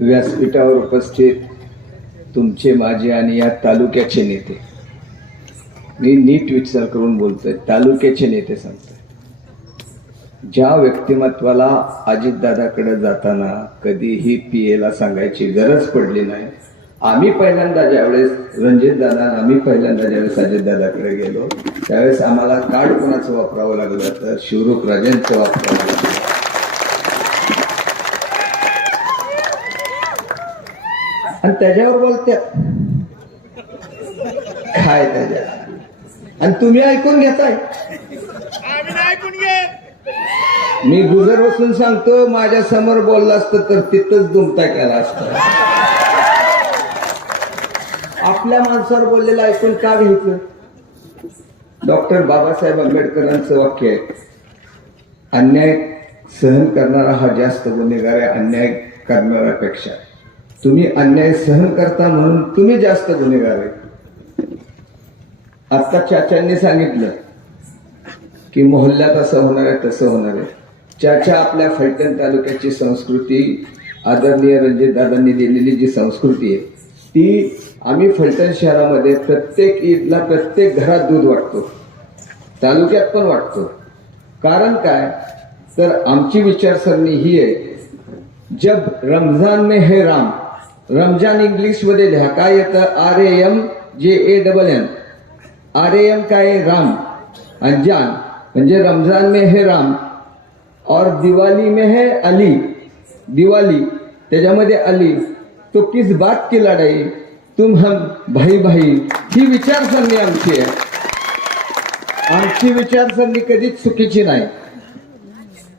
व्यासपीठावर उपस्थित तुमचे माझे आणि या तालुक्याचे नेते, मी नीट विचार करून बोलतोय, तालुक्याचे नेते सांगतोय, ज्या व्यक्तिमत्वाला अजितदादाकडे जाताना कधीही पीएला सांगायची गरज पडली नाही. आम्ही पहिल्यांदा ज्यावेळेस रणजितदादा आम्ही पहिल्यांदा ज्यावेळेस अजितदादाकडे गेलो त्यावेळेस आम्हाला कार्ड कोणाचं वापरावं लागलं तर शिवरूप राजांचं वापरावं लागलं. आणि त्याच्यावर बोलत्या काय त्याच्या, आणि तुम्ही ऐकून घेताय. मी गुजर बसून सांगतो, माझ्या समोर बोलला असतं तर तिथंच दुमता केला असता. आपल्या माणसावर बोललेलं ऐकून का घ्यायचं. डॉक्टर बाबासाहेब आंबेडकरांचं वाक्य आहे, अन्याय सहन करणारा हा जास्त गुन्हेगार आहे अन्याय करणाऱ्यापेक्षा. तुम्ही अन्याय सहन करता म्हणून तुम्ही जास्त गुन्हेगार आहे. आता चाचांनी सांगितलं की मोहल्ल्यात असं होणार आहे तसं होणार आहे. चाचा आपल्या फलटण तालुक्याची संस्कृती, आदरणीय रणजितदादांनी दिलेली जी संस्कृती आहे ती आम्ही फलटण शहरामध्ये प्रत्येक ईदला प्रत्येक घरात दूध वाटतो, तालुक्यात पण वाटतो. कारण काय तर आमची विचारसरणी ही आहे, जब रमजान में है राम, रमजान इंग्लिश मध्ये लिहा काय येतं, RAMJANN, RAM काय आहे राम, आणि जान म्हणजे रमजान में है राम, और दिवाली में है अली, दिवाली त्याच्यामध्ये अली, तो किस बात की लढाई, तुम हम भाई भाई. ही विचारसरणी आमची आहे. आमची विचारसरणी कधीच चुकीची नाही.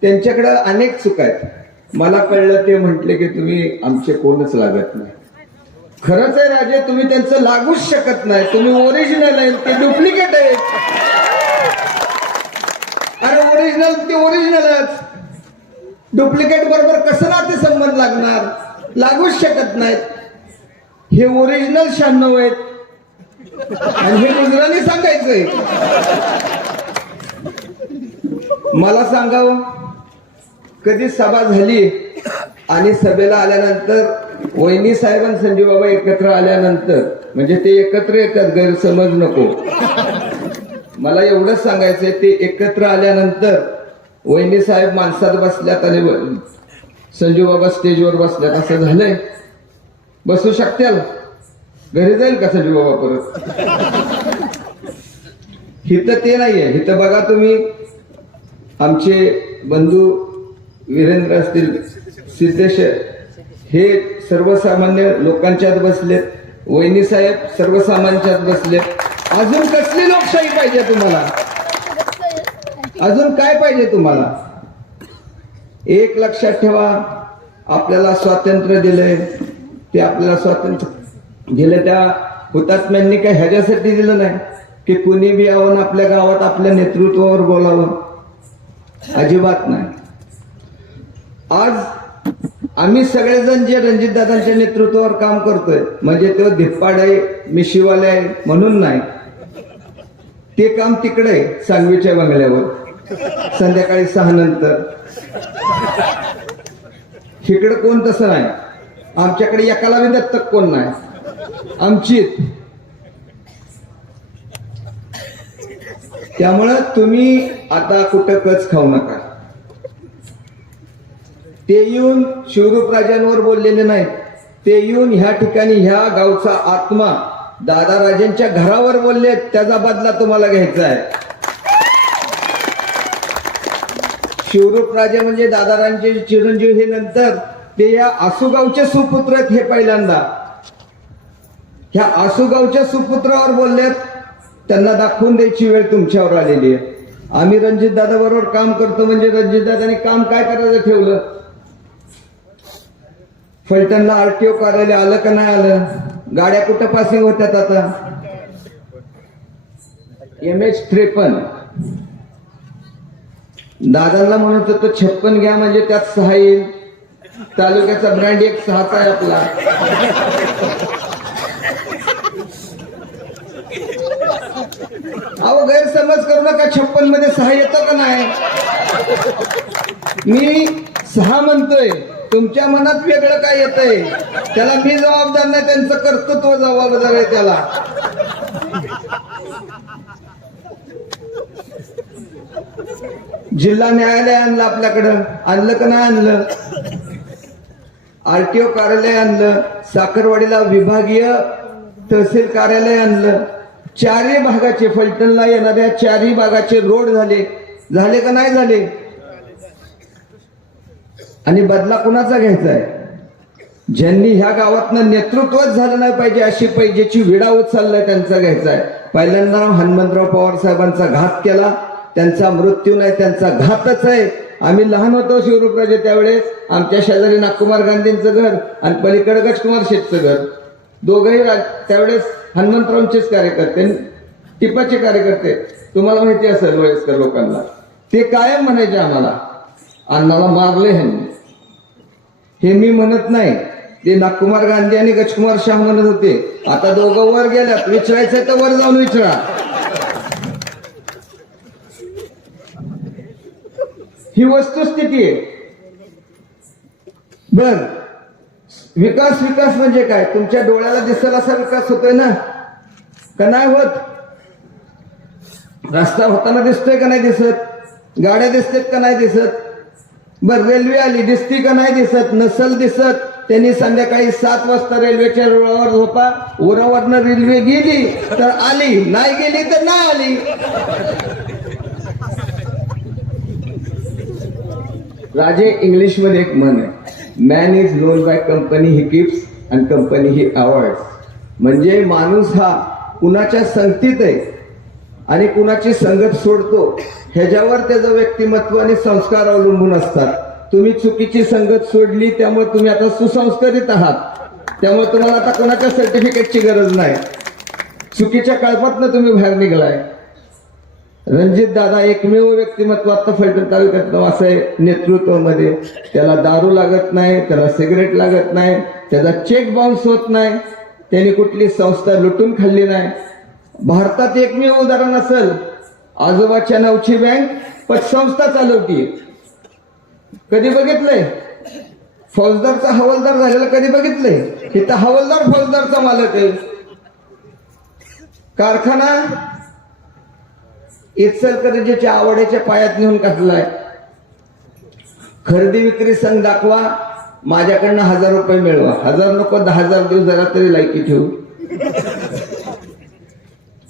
त्यांच्याकडे अनेक चुका आहेत. मला कळलं ते म्हटले की तुम्ही आमचे कोणच लागत नाही. खरंच आहे राजे, तुम्ही त्यांचं लागूच शकत नाही. तुम्ही ओरिजिनल आहे, ते डुप्लिकेट आहे. अरे ओरिजिनल ते ओरिजिनलच, डुप्लिकेट बरोबर कसं ना ते संबंध लागणार, लागूच शकत नाहीत. हे ओरिजिनल 96 आहेत आणि हे गुजरानी सांगायचंय. मला सांगावं, कधी सभा झाली आणि सभेला आल्यानंतर वहिनी साहेब आणि संजीव बाबा एकत्र आल्यानंतर, म्हणजे ते एकत्र येतात, गैरसमज नको. मला एवढंच सांगायचंय, ते एकत्र आल्यानंतर वहिनी साहेब माणसात बसल्यात आणि संजीव बाबा स्टेजवर बसल्यात. असं झालंय, बसू शकत्याल, घरी जाईल का संजीव बाबा परत. हिथं ते नाहीये. हिथं बघा तुम्ही, आमचे बंधू वीरेंद्र असतील, सिद्धेश, हे सर्वसामान्य लोकांच्यात बसलेत. वहिनी साहेब सर्वसामान्यांच्यात बसलेत. अजून कसली लोकशाही पाहिजे तुम्हाला, अजून काय पाहिजे तुम्हाला. एक लक्षात ठेवा, आपल्याला स्वातंत्र्य दिलंय, ते आपल्याला स्वातंत्र्य दिलं त्या हुतात्म्यांनी काही ह्याच्यासाठी दिलं नाही की कुणी बी यावं आपल्या गावात आपल्या नेतृत्वावर बोलावं, अजिबात नाही. आज आम्ही सगळेजण जे रणजितदादांच्या नेतृत्वावर काम करतोय, म्हणजे तो धिप्पाड आहे, मिशीवाले आहे म्हणून नाही. ते काम तिकडे आहे, सांगवीच्या बंगल्यावर संध्याकाळी 6 नंतर. इकडे कोण तसं नाही. आमच्याकडे एकाला बी दत्तक कोण नाही, आमची. त्यामुळं तुम्ही आता कुठं कच खाऊ नका. ते येऊन शिवरूप राजांवर बोललेले नाहीत, ते येऊन ह्या ठिकाणी ह्या गावचा आत्मा दादाराजेंच्या घरावर बोलले. त्याचा बदला तुम्हाला घ्यायचा आहे. शिवरूप राजे म्हणजे दादारांचे चिरंजीव, हे नंतर ते या आसुगावचे सुपुत्र आहेत. हे पहिल्यांदा ह्या आसुगावच्या सुपुत्रावर बोललेत. त्यांना दाखवून द्यायची वेळ तुमच्यावर आलेली आहे. आम्ही रणजितदादा बरोबर काम करतो म्हणजे रणजितदादांनी काम काय करायचं ठेवलं. फलटणला RTO कार्यालय आलं का नाही आलं, गाड्या कुठं पासिंग होत्यात. आता MH53 दादांना म्हणत होतो 56 घ्या म्हणजे त्यात 6 येईल. तालुक्याचा ब्रँड एक 6चा आहे आपला. अहो गैरसमज करू नका, 56 मध्ये 6 येतं का नाही. मी 6 म्हणतोय, तुमच्या मनात वेगळं काय येतंय त्याला मी जबाबदार नाही, त्यांचं कर्तृत्व जबाबदार आहे त्याला. जिल्हा न्यायालय आणलं आपल्याकडं, आणलं का नाही आणलं? आरटीओ कार्यालय आणलं, साखरवाडीला विभागीय तहसील कार्यालय आणलं, चारही भागाचे फलटणला येणाऱ्या चारही भागाचे रोड झाले का नाही झाले? आणि बदला कुणाचा घ्यायचा आहे? ज्यांनी ह्या गावातनं नेतृत्वच झालं नाही पाहिजे अशी पाहिजेची विडा उचललाय त्यांचा घ्यायचा आहे. पहिल्यांदा हनुमंतराव पवार साहेबांचा घात केला, त्यांचा मृत्यू नाही, त्यांचा घातच आहे. आम्ही लहान होतो शिवरूपराजे त्यावेळेस, आमच्या शेजारी नागकुमार गांधींचं घर आणि पलीकडे गजकुमार शेठचं घर, दोघंही त्यावेळेस हनुमंतरावांचेच कार्यकर्ते, टिपाचे कार्यकर्ते. तुम्हाला माहिती असेल वयस्कर लोकांना. ते कायम म्हणायचे आम्हाला, अण्णाला मारले ह्यांनी. हे मी म्हणत नाही, ते नागकुमार गांधी आणि गजकुमार शाह म्हणत होते. आता दोघं वर गेल्यात, विचारायचं तर वर जाऊन विचारा. ही वस्तुस्थिती आहे. बर, विकास म्हणजे काय? तुमच्या डोळ्याला दिसेल असा विकास होतोय ना, का नाही होत? रस्ता होताना दिसतोय का नाही दिसत? गाड्या दिसतात का नाही दिसत? बर, रेल्वे आली दिसती का नाही दिसत? नसल दिसत. त्यांनी संध्याकाळी 7 वाजता रेल्वेच्या रुळावर झोपा, उरावरनं रेल्वे गेली तर आली, नाही गेली तर नाही आली. राजे इंग्लिश मध्ये एक म्हण आहे, man is known by company he keeps and company he awards. म्हणजे माणूस हा कुणाच्या संगतीत आहे आणि कुणाची संगत सोडतो ह्याच्यावर त्याचं व्यक्तिमत्व आणि संस्कार अवलंबून असतात. तुम्ही चुकीची संगत सोडली त्यामुळे तुम्ही आता सुसंस्कारित आहात, त्यामुळे तुम्हाला आता कोणाच्या सर्टिफिकेटची गरज नाही. चुकीच्या कळपातनं तुम्ही बाहेर निघालाय. रणजित दादा एकमेव व्यक्तिमत्व आता फलटण तालुक्यात असं आहे नेतृत्वामध्ये. त्याला दारू लागत नाही, त्याला सिगरेट लागत नाही, त्याचा चेक बाउन्स होत नाही, त्यांनी कुठली संस्था लुटून खाल्ली नाही. भारतात एकमेव उदाहरण असेल, आजोबाच्या नावची बँक पतसंस्था चालवती. कधी बघितलंय? फौजदारचा हवालदार झालेला कधी बघितलंय? तिथं हवालदार फौजदारचा मालक आहे. कारखाना इचलकरंजीच्या आवड्याच्या पायात नेऊन टाकलाय. खरेदी विक्री संघ दाखवा, माझ्याकडनं 1000 रुपये मिळवा. 1000 नको, 10,000 देऊ, जरा तरी लायकी ठेवू.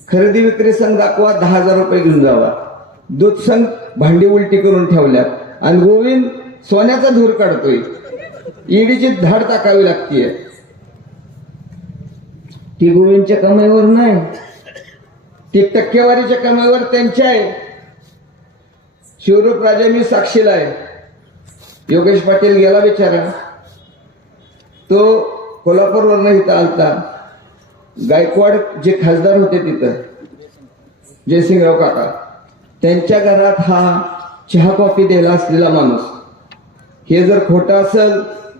खरेदी विक्री संघ दाखवा, 10,000 रुपये घेऊन जावा. दूध संघ भांडी उलटी करून ठेवल्यात आणि गोविंद सोन्याचा धूर काढतोय. ईडीची धाड टाकावी लागतीये. ती गोविंदच्या कमाईवर नाही, ती टक्केवारीच्या कमाईवर त्यांच्या आहे. शिवरूपराजे मी साक्षीला आहे. योगेश पाटील गेला बिचारा, तो कोल्हापूरवरनं इथं आलता. गायकवाड जे खासदार होते तिथं, जयसिंगराव काका, त्यांच्या घरात हा चहा कॉफी द्यायला असलेला माणूस. हे जर खोटं असेल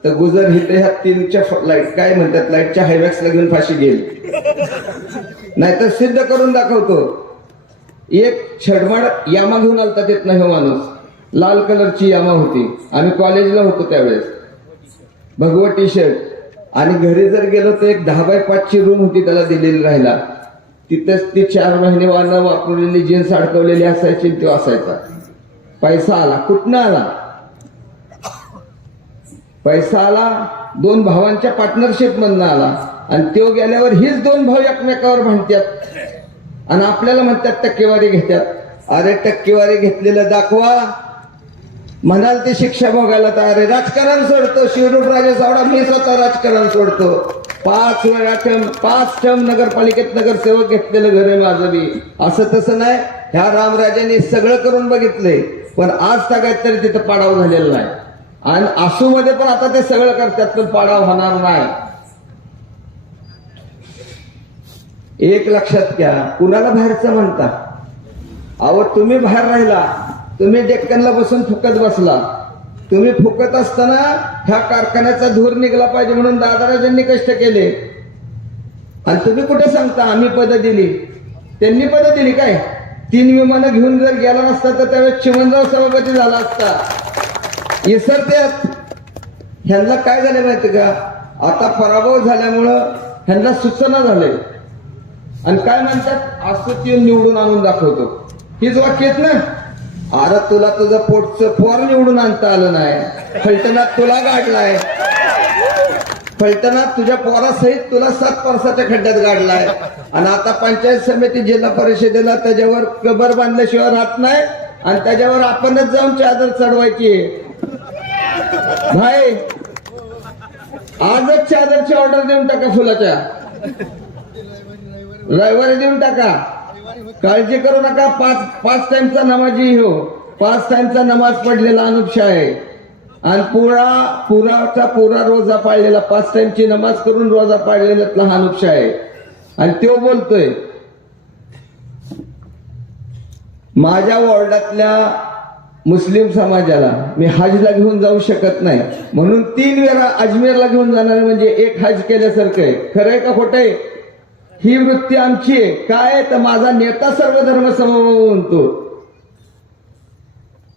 तर गुजर हिथे ह्या 3च्या लाईट काय म्हणतात, लाईटच्या हायवॅक्सला घेऊन फाशी घेईल, नाहीतर सिद्ध करून दाखवतो. एक छडमड यामा घेऊन आलता तिथनं हे माणूस. लाल कलरची यामा होती, आम्ही कॉलेजला होतो त्यावेळेस, भगवं टी शर्ट. आणि घरी जर गेलो तर एक 10x5ची रूम होती त्याला दिलेली राहायला. तिथंच ती 4 महिने वापरलेली जीन्स अडकवलेली असायची, तो असायचा. पैसा आला, कुठनं आला? पैसा आला 2 भावांच्या पार्टनरशिप मधनं आला. आणि तो गेल्यावर हीच 2 भाऊ एकमेकावर भांडतात आणि आपल्याला म्हणतात टक्केवारी घेतात. अरे टक्केवारी घेतलेलं दाखवा, म्हणाल ते शिक्षा भोगायला तयार आहे. राजकारण सोडतो शिवरूपराजे सावडा, मी स्वतः राजकारण सोडतो. 5 टर्म नगरपालिकेत नगरसेवक घेतलेलं घर आहे माझं बी. असं तसं नाही, ह्या रामराजांनी सगळं करून बघितलंय, पण आज सगळ्यात तरी तिथं पाडाव झालेला नाही. आणि आसूमध्ये पण आता ते सगळं करतात, पण पाडाव होणार नाही. एक लक्षात घ्या, कुणाला बाहेरचं म्हणता? अहो तुम्ही बाहेर राहिला, तुम्ही डेक्कनला बसून फुकत बसला. तुम्ही फुकत असताना ह्या कारखान्याचा धूर निघला पाहिजे म्हणून दादाराजांनी कष्ट केले. आणि तुम्ही कुठे सांगता आम्ही पदं दिली? त्यांनी पदं दिली काय? 3 विमानं घेऊन जर गेला नसता तर त्यावेळेस चिमणराव सभापती झाला असता. इसरत्यात ह्यांना काय झालं माहिती का, आता पराभव झाल्यामुळं ह्यांना सूचना झाले आणि काय म्हणतात, असं येऊन निवडून आणून दाखवतो. हीच वाक्य आहेत ना. अरे तुला तुझं पोटचं पोर निवडून आणता आलं नाही, फलटणात तुला गाडलाय, फलटणात तुझ्या पोरासहित तुला 7 वर्षाच्या खड्ड्यात गाडलाय आणि आता पंचायत समिती जिल्हा परिषदेला त्याच्यावर कबर बांधल्याशिवाय राहत नाही आणि त्याच्यावर आपणच जाऊन चादर चढवायची. भाई आजच चादरची ऑर्डर देऊन टाका, फुलाच्या रविवारी देऊन टाका. काळजी करू नका. पाच टाइमचा नमाजी हो, 5 टाइमचा नमाज पडलेला अनुपशा आहे आणि पुरा रोजा पाळलेला, 5 टाइमची नमाज करून रोजा पाळलेला हा अनुपशा आहे. आणि तो बोलतोय माझ्या वॉर्डातल्या मुस्लिम समाजाला मी हजला घेऊन जाऊ शकत नाही म्हणून 3 वेळा अजमेरला घेऊन जाणार, म्हणजे 1 हज केल्यासारखं आहे. खरंय का खोटं आहे? ही वृत्ती आमची आहे. काय तर माझा नेता सर्व धर्म समभाव म्हणतो.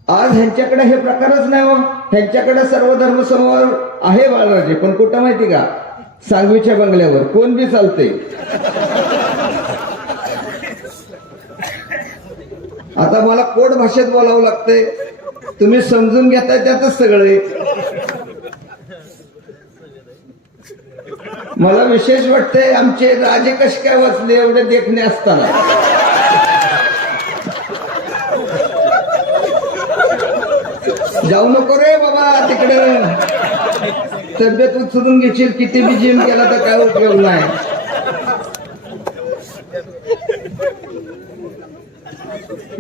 आज ह्यांच्याकडे हे प्रकारच नाही हो. ह्यांच्याकडे सर्व धर्म समभाव आहे बाळराजे, पण कुठं माहिती का, सांगवीच्या बंगल्यावर कोण बी चालतंय. आता मला कोड भाषेत बोलावं लागतंय, तुम्ही समजून घेताय त्यातच सगळे. मला विशेष वाटतंय आमचे राजे कसे काय वाचले एवढे देखणे असताना. जाऊ नको रे बाबा तिकडे, तब्येत उचलून घेशील, किती बी जिम केला तर काय उपयोग नाही.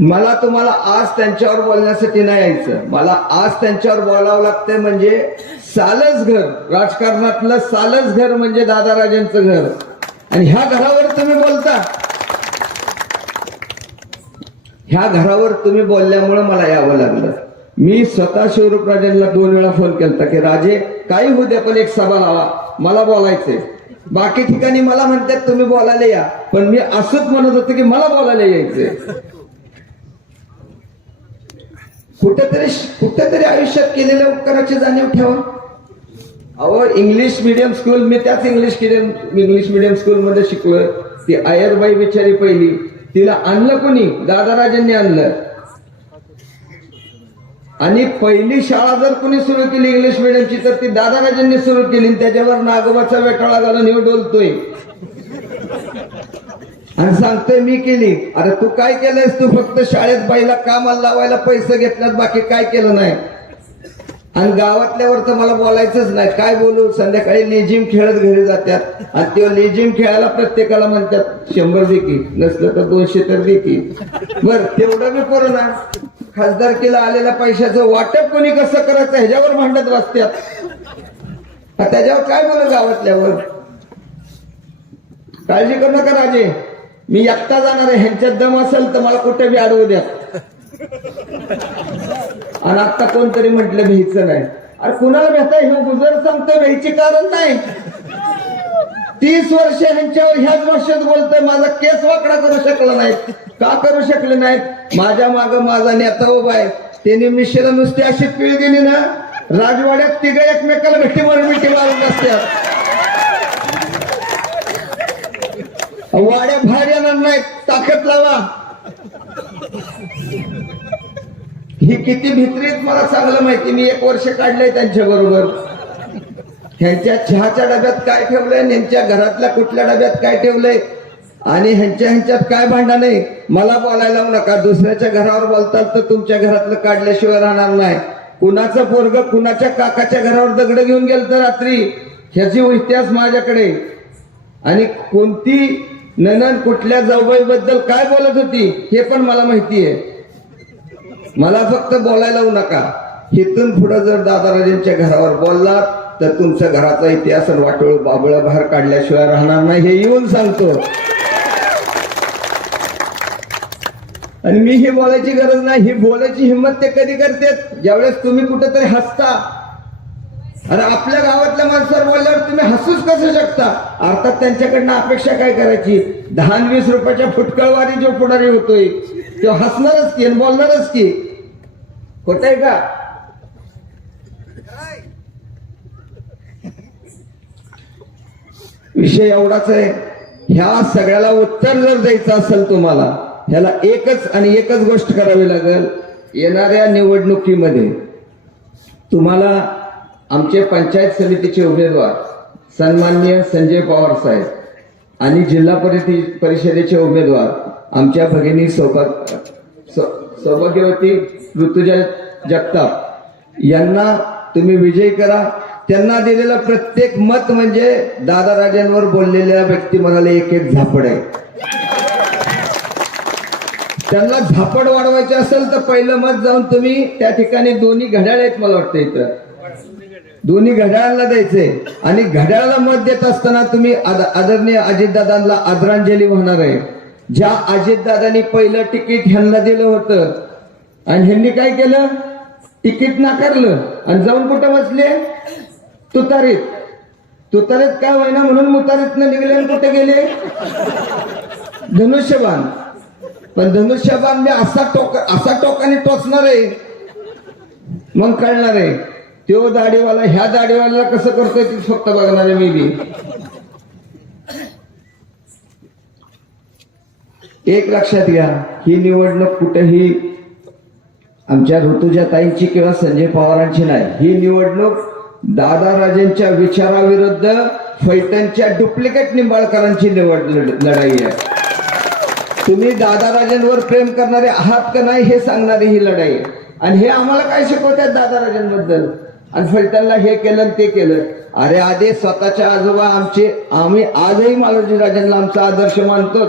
मला तुम्हाला आज त्यांच्यावर बोलण्यासाठी नाही यायचं, मला आज त्यांच्यावर बोलावं लागतंय. म्हणजे सालच घर, राजकारणातलं सालच घर म्हणजे दादाराजेंचं घर, आणि ह्या घरावर तुम्ही बोलता. ह्या घरावर तुम्ही बोलल्यामुळे मला यावं लागलं. मी स्वतः शिवरूपराजेंना 2 वेळा फोन केला की राजे काही होऊ द्या पण एक सभा लावा, मला बोलायचंय. बाकी ठिकाणी मला म्हणतात तुम्ही बोलायला या, पण मी असंच म्हणत होतो की मला बोलायला यायचंय. कुठेतरी आयुष्यात केलेल्या उपकाराची जाणीव ठेवा. अहो इंग्लिश मिडियम स्कूल, मी त्याच इंग्लिश मिडियम स्कूल मध्ये शिकलोय. ती आयरबाई बिचारी पहिली, तिला आणलं कोणी, दादाराजेंनी आणलं. आणि पहिली शाळा जर कोणी सुरू केली इंग्लिश मिडियमची तर ती दादाराजेंनी सुरू केली. त्याच्यावर नागोबाचा वेटाळा घालून हे डोलतोय आणि सांगतोय मी केली. अरे तू काय केलंयस, तू फक्त शाळेत बाईला कामाला लावायला पैसे घेतल्यात, बाकी काय केलं नाही. आणि गावातल्यावर तर मला बोलायचंच नाही, काय बोलू. संध्याकाळी लेझिम खेळत घरी जातात आणि ते लेझिम खेळायला प्रत्येकाला म्हणतात 100 दे की, नसलं तर 200 तर दे की. बर तेवढं मी करू ना. खासदारकीला आलेल्या पैशाचं वाटप कोणी कसं करायचं ह्याच्यावर भांडत बसतात. त्याच्यावर काय बोलू गावातल्यावर. काळजी करू नका राजे, मी एकटा जाणार आहे. ह्यांच्यात दम असेल तर मला कुठे बी अडवू द्या. आणि आता कोणतरी म्हटलं भ्यायचं नाही. अरे कुणाला भेटाय हे गुजर सांगतोय, भ्यायची कारण नाही. 30 वर्ष ह्यांच्यावर ह्याच भाषेत बोलतोय. माझा केस वाकडा करू शकला नाही. का करू शकले नाहीत? माझ्या माग माझा नेता उभा आहे. त्यांनी मिशीला नुसती अशी पिळ दिली ना, राजवाड्यात 3 एकमेकाला मिठी मारून बसतात. वाड्या बाहेर येणार नाहीत. ताकद लावा. ही किती भित्रीत मला चांगलं माहिती. मी 1 वर्ष काढलंय त्यांच्या बरोबर. ह्यांच्या चहाच्या डब्यात काय ठेवलंय, ह्यांच्या घरातल्या कुठल्या डब्यात काय ठेवलंय आणि ह्यांच्यात काय भांडण आहे. मला बोलायला लावू नका. दुसऱ्याच्या घरावर बोलताल तर तुमच्या घरातलं काढल्याशिवाय राहणार नाही. कुणाचं पोरग कुणाच्या काकाच्या घरावर दगड घेऊन गेलं तर रात्री, ह्याची इतिहास माझ्याकडे. आणि कोणती ननंद कुठल्या जाऊबाईबद्दल काय बोलत होती हे पण मला माहिती आहे. मला फक्त बोलायला लावू नका. इथून पुढे जर दादाराजेंच्या घरावर बोललात तर तुमच्या घराचा इतिहास वाटोळ बाबळ बाहेर काढल्याशिवाय राहणार नाही, हे येऊन सांगतो. आणि मी ही बोलायची गरज नाही. ही बोलायची हिंमत ते कधी करतात ज्यावेळेस तुम्ही कुठेतरी हसता. अरे आपल्या गावातल्या माणसावर बोलल्यावर तुम्ही हसूच कसं शकता. अर्थात त्यांच्याकडनं अपेक्षा काय करायची, 10-20 रुपयाच्या फुटकळवारी जो पुढारी होतोय तो हसणारच की आणि बोलणारच की. खोटं आहे का? विषय एवढाच आहे, ह्या सगळ्याला उत्तर जर द्यायचं असेल तुम्हाला, ह्याला एकच आणि एकच गोष्ट करावी लागेल. येणाऱ्या निवडणुकीमध्ये तुम्हाला आमचे पंचायत समितीचे उमेदवार सन्माननीय संजय पवार साहेब आणि जिल्हा परिषदेचे उमेदवार आमच्या भगिनी सौभाग्यवती ऋतुजा जगताप यांना तुम्ही विजयी करा. त्यांना दिलेलं प्रत्येक मत म्हणजे दादाराजांवर बोललेल्या व्यक्तिमत्वाला एक एक झापड आहे. त्यांना झापड वाढवायचे असेल तर पहिलं मत जाऊन तुम्ही त्या ठिकाणी दोन्ही घड्याळ आहेत मला वाटतं इथं, दोन्ही घड्याळाला द्यायचे आणि घड्याळाला मत देत असताना तुम्ही आदरणीय अजितदादांना आदरांजली वाहणार आहे. ज्या अजितदादांनी पहिलं तिकीट ह्यांना दिलं होतं आणि ह्यांनी काय केलं, तिकीट नाकारलं आणि जाऊन कुठं बसले, तुतारीत. तुतारीत काय होईना म्हणून मुतारीतनं निघले आणि कुठे गेले, धनुष्यबाण. पण धनुष्यबाण मी असा टोकाने टोचणार आहे, मग कळणार आहे तो दाढीवाला ह्या दाढीवाल्याला कसं करतोय ती फक्त बघणार आहे मी बी. एक लक्षात घ्या, ही निवडणूक कुठेही आमच्या ऋतुजा ताईंची किंवा संजय पवारांची नाही. ही निवडणूक दादाराजेंच्या विचाराविरुद्ध फलटणच्या डुप्लिकेट निंबाळकरांची लढाई आहे. तुम्ही दादाराजेंवर प्रेम करणारे आहात का नाही हे सांगणारी ही लढाई आहे. आणि हे आम्हाला काय शिकवतात दादाराजेंबद्दल, आणि फलटणला हे केलं ते केलं. अरे आधी स्वतःच्या आजोबा आम्ही आजही मालोजीराजांना आमचा आदर्श मानतो.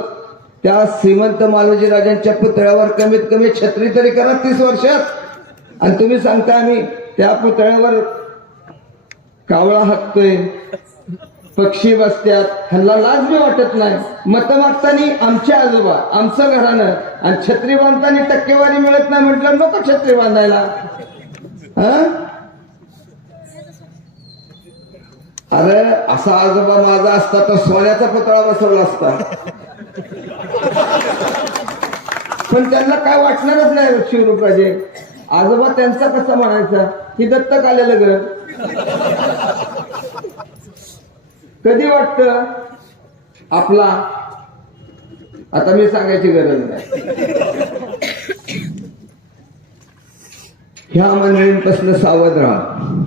त्या श्रीमंत मालोजीराजांच्या पुतळ्यावर कमीत कमी छत्री तरी करा 30 वर्षात, आणि तुम्ही सांगता आम्ही त्या पुतळ्यावर कावळा हाकतोय, पक्षी बसत्यात, ह्यांना लाज बी वाटत नाही. मत मागताना आमचे आजोबा आमचं घरानं आणि छत्री बांधताना टक्केवारी मिळत नाही म्हटलं नको छत्री बांधायला. अरे असा आजोबा माझा असता तर सोन्याचा पुतळा बसवला असता. पण त्यांना काय वाटणारच नाही शिवरूपराजे. आजोबा त्यांचा कसा म्हणायचा, ही दत्तक आलेलं घर कधी वाटतं आपला. आता मी सांगायची गरज नाही. ह्या मंडळींपासून सावध राहा.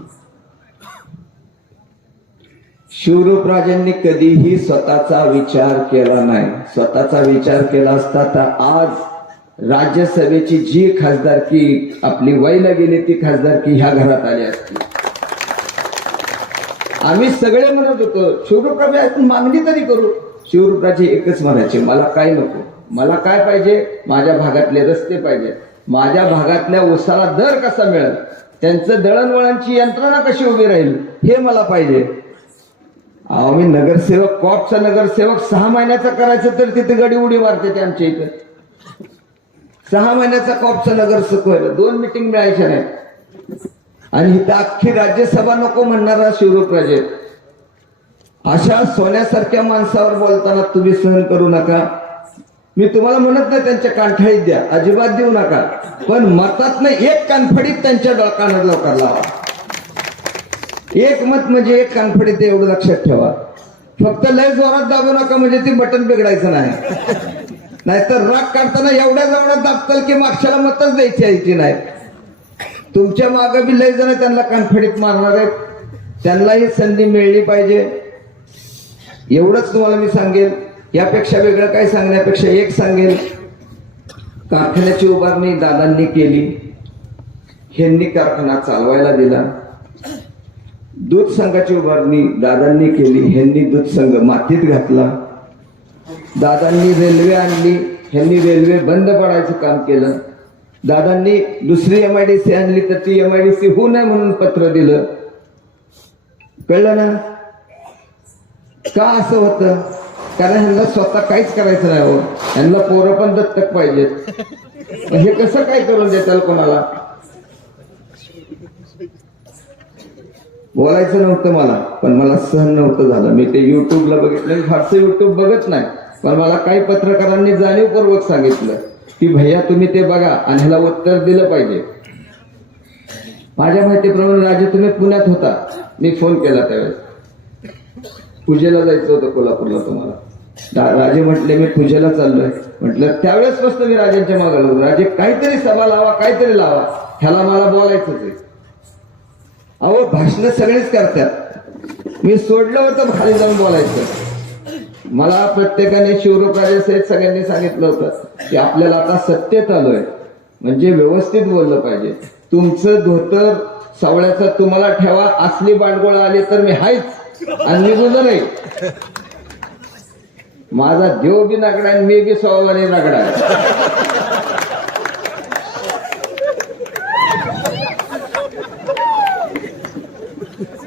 शिवरूपराजांनी कधीही स्वतःचा विचार केला नाही. स्वतःचा विचार केला असता तर आज राज्यसभेची जी खासदारकी आपली वयला गेली ती खासदारकी ह्या घरात आली असती. आम्ही सगळे म्हणत होतो शिवरूपराजे मागणी तरी करू. शिवरूपराजे एकच म्हणायचे, मला काय नको, मला काय पाहिजे, माझ्या भागातले रस्ते पाहिजे, माझ्या भागातल्या उसाला दर कसा मिळेल, त्यांचं दळणवळणची यंत्रणा कशी उभी राहील हे मला पाहिजे. आम्ही नगरसेवक, कॉपचा नगरसेवक 6 महिन्याचा करायचं तर तिथे गडी उडी मारते ते आमच्या इथं. 6 महिन्याचा कॉपचा नगरसेवक व्हायला 2 मीटिंग मिळायच्या नाही. आणि इथं अख्खी राज्यसभा नको म्हणणारा शिवरूपराजे. अशा सोन्यासारख्या माणसावर बोलताना तुम्ही सहन करू नका. मी तुम्हाला म्हणत नाही त्यांच्या कानफडीत द्या, अजिबात देऊ नका, पण मतातनं एक कानफडीत त्यांच्या डोक्यानं लवकर लावा. एक मत म्हणजे एक कानफडीत, एवढं लक्षात ठेवा. फक्त लय जोरात दाबू नका म्हणजे ती बटन बिघडायचं नाही. नाहीतर राग काढताना एवढ्या जवळात दाबताल की मागच्याला मतच द्यायची नाही. तुमच्या मागे बी लय जण त्यांना कानफडीत मारणार आहेत. त्यांनाही संधी मिळली पाहिजे, एवढंच तुम्हाला मी सांगेल. यापेक्षा वेगळं काय सांगण्यापेक्षा एक सांगेल, कारखान्याची उभारणी दादांनी केली, ह्यांनी कारखाना चालवायला दिला. दूध संघाची उभारणी दादांनी केली, ह्यांनी दूध संघ मातीत घातला. दादांनी रेल्वे आणली, ह्यांनी रेल्वे बंद पडायचं काम केलं. दादांनी दुसरी MIDC आणली तर ती MIDC होऊ नये म्हणून पत्र दिलं. कळलं ना का असं होतं? कारण ह्यांना स्वतः काहीच करायचं नाही हो. ह्यांना पोरं पण दत्तक पाहिजेत. हे कसं काय करून देताल कोणाला? बोलायचं नव्हतं मला, पण मला सहन नव्हतं झालं. मी ते युट्यूबला बघितलं, फारसं युट्यूब बघत नाही, पण मला काही पत्रकारांनी जाणीवपूर्वक सांगितलं की भैया तुम्ही ते बघा आणि ह्याला उत्तर दिलं पाहिजे. माझ्या माहितीप्रमाणे राजे तुम्ही पुण्यात होता, मी फोन केला त्यावेळेस. पूजेला जायचं होतं कोल्हापूरला तुम्हाला. राजे म्हटले मी पूजेला चाललोय. म्हटलं त्यावेळेस पासून मी राजांच्या मागे लागलो, राजे काहीतरी सभा लावा, काहीतरी लावा, ह्याला मला बोलायचंच आहे. अहो भाषण सगळेच करतात, मी सोडलं होतं खाली जाऊन बोलायचं. मला प्रत्येकाने शिवरूपराजे सहित सगळ्यांनी सांगितलं होतं की आपल्याला आता सत्तेत आलोय म्हणजे व्यवस्थित बोललं पाहिजे. तुमचं धोतर सावळ्याचं तुम्हाला ठेवा, असली बांडगोळ आली तर मी हायच आणि निघून नाही. माझा देव बी नागडा आणि मी बी स्वभावाने नागडा.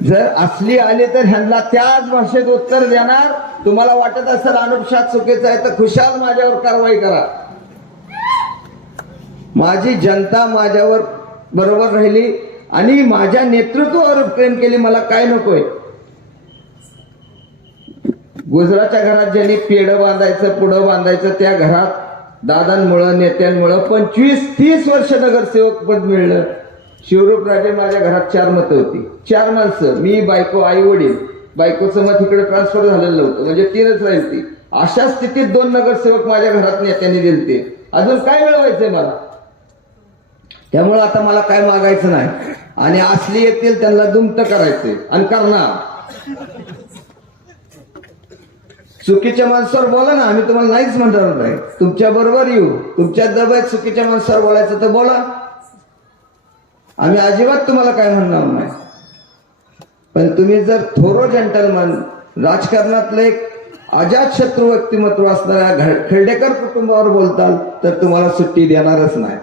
जर असली आली तर ह्यांना त्याच भाषेत उत्तर देणार. तुम्हाला वाटत असेल अनुपशात चुकीचं आहे तर खुशाल माझ्यावर कारवाई करा. माझी जनता माझ्यावर बरोबर राहिली आणि माझ्या नेतृत्वावर प्रेम केली. मला काय नकोय. गुजरातच्या घरात ज्यांनी पेढं बांधायचं, पुढं बांधायचं, त्या घरात दादांमुळं नेत्यांमुळं 25-30 वर्ष नगरसेवक पद मिळलं. शिवरूपराजे माझ्या घरात 4 मतं होती, 4 माणसं, मी, बायको, आई वडील. बायकोचं मत इकडे ट्रान्सफर झालेलं नव्हतं म्हणजे 3च राहील ती. अशा स्थितीत 2 नगरसेवक माझ्या घरात नेत्यांनी दिलते. अजून काय मिळवायचंय मला. त्यामुळे आता मला काय मागायचं नाही आणि असली येतील त्यांना दुमत करायचंय आणि करणार. चुकीच्या माणसावर बोला ना, आम्ही तुम्हाला नाहीच म्हणणार नाही. तुमच्या बरोबर येऊ, तुमच्या दबात चुकीच्या माणसावर बोलायचं तर बोला, आम्ही अजिबात तुम्हाला काय म्हणणार नाही. पण तुम्ही जर थोरो जंटलमन, राजकारणातलं एक अजातशत्रू व्यक्तिमत्व असणाऱ्या खर्डेकर कुटुंबावर बोलताल तर तुम्हाला सुट्टी देणारच नाही.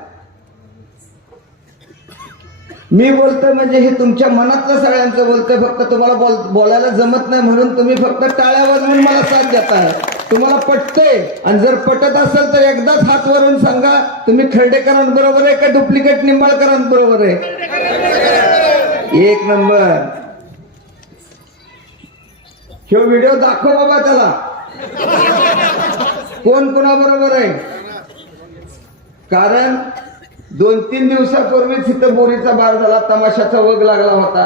मी बोलतोय म्हणजे हे तुमच्या मनातलं सगळ्यांचं बोलतोय. फक्त तुम्हाला बोलायला जमत नाही म्हणून तुम्ही फक्त टाळ्या वाजवून मला साथ देताय. तुम्हाला पटतंय आणि जर पटत असेल तर एकदाच हात वरून सांगा तुम्ही खर्डेकरांबरोबर आहे का डुप्लिकेट निंबाळकरांबरोबर आहे. 1 नंबर. हे व्हिडिओ दाखव बाबा, त्याला कोण कोणाबरोबर आहे. कारण 2-3 दिवसापूर्वीच इथं बोरीचा बार झाला, तमाशाचा वग लागला होता.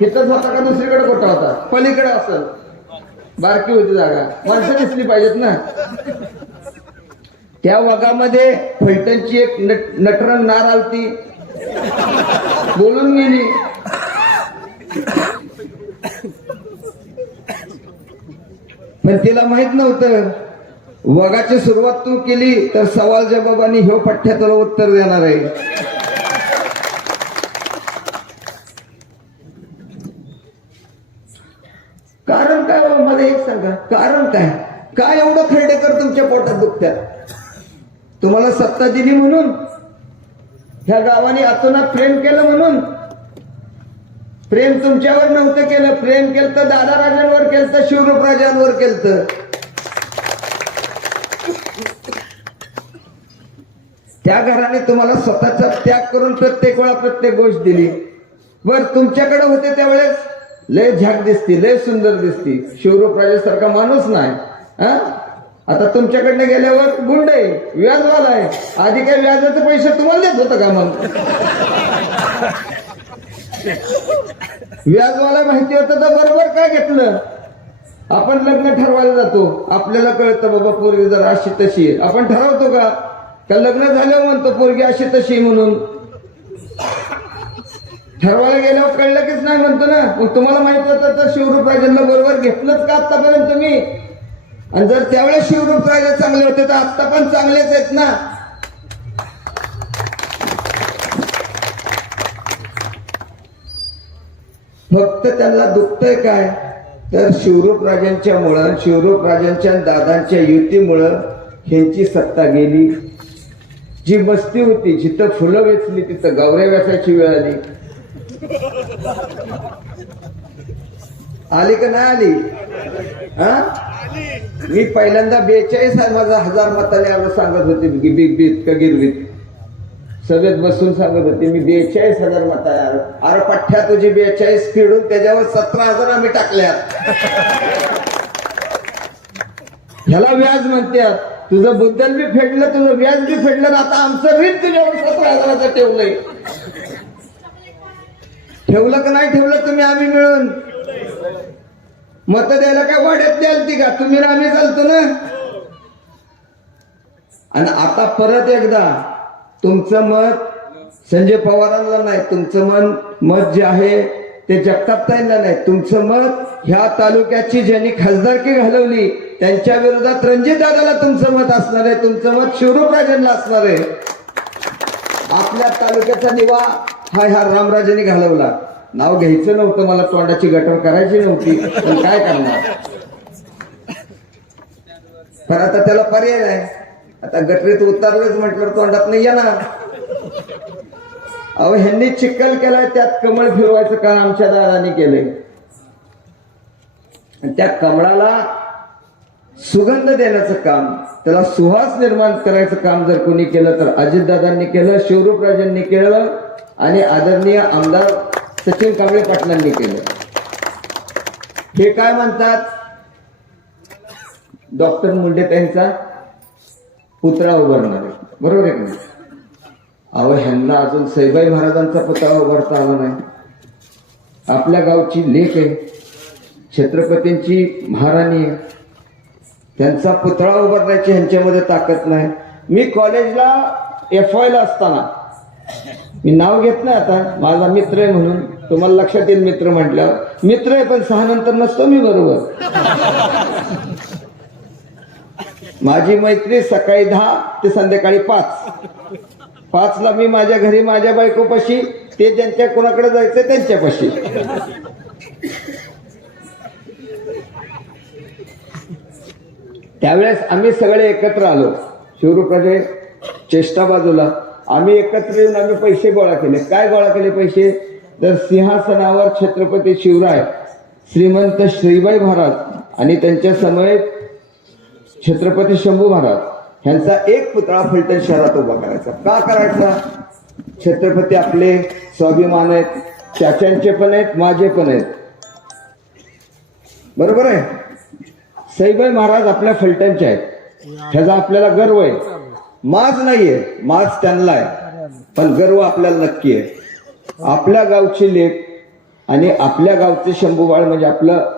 इथंच होता का दुसरीकडे कुठं होता. पलीकडे असेल, बारकी होती जागा, माणसं दिसली पाहिजेत ना. त्या वगामध्ये फलटणची एक नटरंग नार आलती, बोलून गेली. पण तिला माहित नव्हतं वगाची सुरुवात तू केली तर सवाल जबाबानी ह्यो पठ्ठ्या तुला उत्तर देणार आहे. कारण काय हो, मला एक सांगा, कारण काय. काय एवढं खर्डेकर तुमच्या पोटात दुखत्यात. तुम्हाला सत्ता दिली म्हणून, ह्या गावाने अतोनात प्रेम केलं म्हणून. प्रेम तुमच्यावर नव्हतं केलं, प्रेम केलं तर दादाराजांवर केलं तर शिवरूपराजांवर केलं. त्या घराने तुम्हाला स्वतःचा त्याग करून प्रत्येक वेळा प्रत्येक गोष्ट दिली. बर तुमच्याकडे होते त्यावेळेस लय झाक दिसती, लय सुंदर दिसती, शिवरूपराजासारखा माणूस नाही. आता तुमच्याकडनं गेल्यावर गुंड आहे, व्याजवाला आहे. आधी काय व्याजाचे पैसे तुम्हाला देत होतं का. मग व्याजवाला माहिती होतं तर बरोबर काय घेतलं. आपण लग्न ठरवायला जातो, आपल्याला कळतं बाबा पोरगी जर अशी तशी आहे. आपण ठरवतो का लग्न झाल्यावर म्हणतो पोरगी अशी तशी म्हणून. ठरवायला गेल्यावर कळलं कीच नाही म्हणतो ना. मग तुम्हाला माहित होतं तर शिवरूपराजांना बरोबर घेतलंच का आतापर्यंत तुम्ही. आणि जर त्यावेळेस शिवरूपराजे चांगले होते तर आता पण चांगलेच आहेत ना. फक्त त्यांना दुखतंय काय तर शिवरूपराजांच्या मुळे, शिवरूपराजांच्या दादांच्या युतीमुळं ह्यांची सत्ता गेली. जी मस्ती होती, जिथं फुलं वेचली तिथं गवऱ्या वेचायची वेळ आली. आली का नाही आली. मी पहिल्यांदा 42,000 मताने आलो सांगत होते, बीत का गिरवीत सभेत बसून सांगत होते मी 42,000 मता. अरे पठ्ठ्या तुझी 42 फेडून त्याच्यावर 17,000 आम्ही टाकल्यात. ह्याला व्याज म्हणतात. तुझं बुद्दल बी फेडलं, तुझं व्याज बी फेडलं, आता आमचं ऋण तुझ्यावर 17,000 ठेवलंय. ठेवलं का नाही ठेवलं तुम्ही आम्ही मिळून. मत द्यायला काय वाड्यात द्याल ती का? तुम्ही आम्ही चालतो ना. आणि आता परत एकदा तुमचं मत संजय पवारांना नाही, तुमचं मत जे आहे ते जगतापताईंना नाही, तुमचं मत ह्या तालुक्याची ज्यांनी खासदारकी घालवली त्यांच्या विरोधात रणजितदादाला तुमचं मत असणार आहे, तुमचं मत शिवरूपराजांना असणार आहे. आपल्या तालुक्याचा दिवा हा ह्या रामराजांनी घालवला. नाव घ्यायचं नव्हतं, मला तोंडाची गटर करायची नव्हती, पण काय करणार. पण आता त्याला पर्याय नाही. आता गटरीत उतरलंच म्हटलं तोंडात नाही येणार. अहो ह्यांनी चिखल केलाय, त्यात कमळ फिरवायचं काम आमच्या दादांनी केलंय. आणि त्या कमळाला सुगंध देण्याचं काम, त्याला सुहास निर्माण करायचं काम जर कोणी केलं तर अजितदादांनी केलं, शिवरूपराजांनी केलं आणि आदरणीय आमदार सचिन कांबळे पाटलांनी केलं. हे काय म्हणतात, डॉक्टर मुंडे त्यांचा पुतळा उभारणार आहे, बरोबर आहे का? अहो ह्यांना अजून सईबाई महाराजांचा पुतळा उभारता आला नाही. आपल्या गावची लेक आहे, छत्रपतींची महाराणी आहे, त्यांचा पुतळा उभारण्याची ह्यांच्यामध्ये ताकद नाही. मी कॉलेजला FY ला असताना, मी नाव घेत नाही आता, माझा मित्र आहे म्हणून तुम्हाला लक्षात येईल. मित्र म्हटल्यावर मित्र आहे, पण 6 नंतर नसतो मी बरोबर. माझी मैत्री सकाळी 10 ते संध्याकाळी 5 ला मी माझ्या घरी माझ्या बायकोपाशी, ते ज्यांच्या कोणाकडे जायचं त्यांच्यापाशी. त्यावेळेस आम्ही सगळे एकत्र आलो, शिवरूपराजे चेष्टा बाजूला, आम्ही एकत्र येऊन आम्ही पैसे गोळा केले. काय गोळा केले पैसे? तर सिंहासनावर छत्रपती शिवराय, श्रीमंत श्रीबाई महाराज आणि त्यांच्या समवेत छत्रपती शंभू महाराज यांचा एक पुतळा फलटण शहरात उभा करायचा. का करायचा? छत्रपती आपले स्वाभिमान आहेत, चाच्यांचे पण आहेत, माझे पण आहेत, बरोबर आहे. सईबाई महाराज आपल्या फलटणचे आहेत, ह्याचा आपल्याला गर्व आहे. माज नाहीये, माज त्यांना आहे, पण गर्व आपल्याला नक्की आहे. आपल्या गावची लेक आणि आपल्या गावचे शंभूबाळ म्हणजे आपलं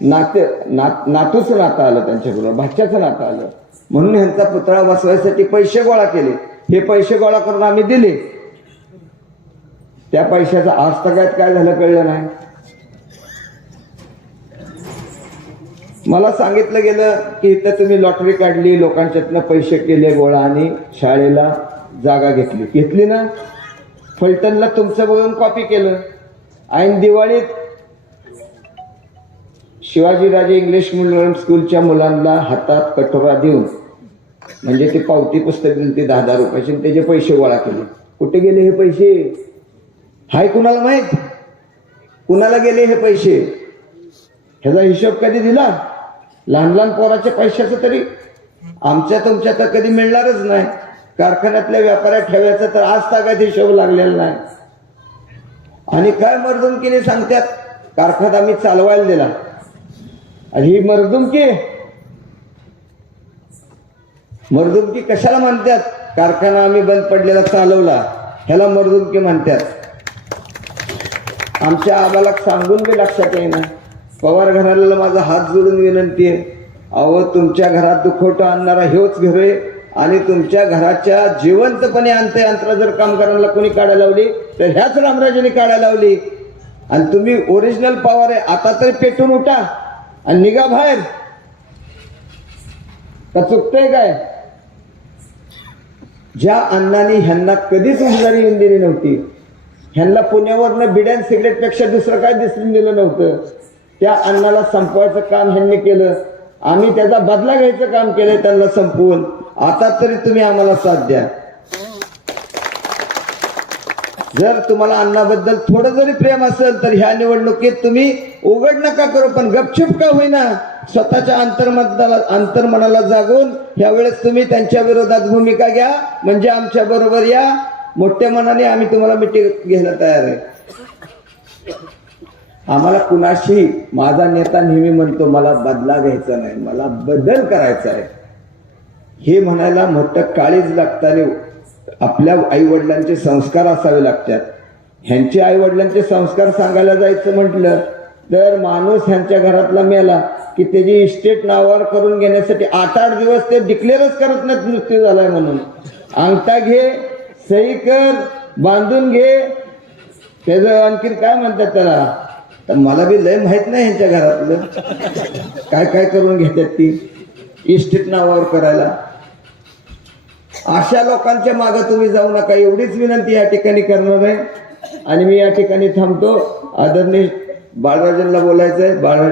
नातूचं नातं आलं, त्यांच्याबरोबर भाच्याचं नातं आलं. म्हणून ह्यांचा पुतळा बसवायसाठी पैसे गोळा केले. हे पैसे गोळा करून आम्ही दिले. त्या पैशाचं आजतागायत काय झालं कळलं नाही. मला सांगितलं गेलं की इथं तुम्ही लॉटरी काढली, लोकांच्यातनं पैसे केले गोळा आणि शाळेला जागा घेतली ना. फलटणला तुमचं बघून कॉपी केलं. ऐन दिवाळीत शिवाजीराजे इंग्लिश मिडियम स्कूलच्या मुलांना हातात कटोरा देऊन, म्हणजे ते पावती पुस्तक दिली ती 10,000 रुपयाची, त्याचे पैसे गोळा केले. कुठे गेले हे पैसे? हाय कुणाला माहित? कुणाला गेले हे पैसे? ह्याचा हिशोब कधी दिला? लहान लहान पोराच्या पैशाचं तरी आमच्या तुमच्या तर कधी मिळणारच नाही. कारखान्यातल्या व्यापाऱ्या ठेवायचं तर आज तागायत हिशोब लागलेला नाही. आणि काय मर्दुमकीने सांगतात, कारखाना आम्ही चालवायला दिला. आणि ही मर्दुमकी कशाला म्हणतात? कारखाना आम्ही बंद पडलेला चालवला, ह्याला मर्दुमकी म्हणतात. आमच्या आम्हाला सांगून बी लक्षात येईना. पवार घराला माझा हात जोडून विनंती आहे, अहो तुमच्या घरात दुखवटा आणणारा हेच घर आहे आणि तुमच्या घराच्या जिवंतपणे अंतयंत्र जर कामगारांना कोणी काढायला लावली तर ह्याच रामराजांनी काढायला लावली. आणि तुम्ही ओरिजिनल पवार आहे, आता तरी पेटून उठा आणि निघा बाहेर. का चुकतंय काय? ज्या अण्णांनी ह्यांना कधीच उजळी येऊन दिली नव्हती, ह्यांना पुण्यावरनं बिड्यान सिगरेट पेक्षा दुसरं काय दिसून दिलं नव्हतं, त्या अण्णाला संपवायचं काम ह्यांनी केलं. आम्ही त्याचा बदला घ्यायचं काम केलं त्यांना संपवून. आता तरी तुम्ही आम्हाला साथ द्या. जर तुम्हाला अण्णाबद्दल थोडं जरी प्रेम असेल तर ह्या निवडणुकीत तुम्ही उघड नका करू, पण गपचूप का होईना स्वतःच्या अंतर्मनाला जागून यावेळेस तुम्ही त्यांच्या विरोधात भूमिका घ्या. म्हणजे आमच्या बरोबर या, मोठ्या मनाने आम्ही तुम्हाला मिटिंग घ्यायला तयार आहे. आम्हाला कुणाशी, माझा नेता नेहमी म्हणतो मला बदला घ्यायचा नाही, मला बदल करायचा आहे. हे म्हणायला मोठं काळीज लागतं. आपल्या आई वडिलांचे संस्कार असावे लागतात. ह्यांचे आई वडिलांचे संस्कार सांगायला जायचं म्हटलं तर माणूस ह्यांच्या घरातला मेला की त्याची इस्टेट नावावर करून घेण्यासाठी 8-8 दिवस ते डिक्लेअरच करत नाहीत मृत्यू झालाय म्हणून. अंगठा घे, सही कर, बांधून घे, त्याचं आणखीन काय म्हणतात त्याला, तर मला बी लय माहित नाही ह्यांच्या घरातलं काय काय करून घेतात ती इस्टेट नावावर करायला. अशा लोकांच्या मागे तुम्ही जाऊ नका, एवढीच विनंती या ठिकाणी करणार आहे. आणि मी या ठिकाणी थांबतो. आदरणीय बाळराजांना बोलायचंय. बाळराज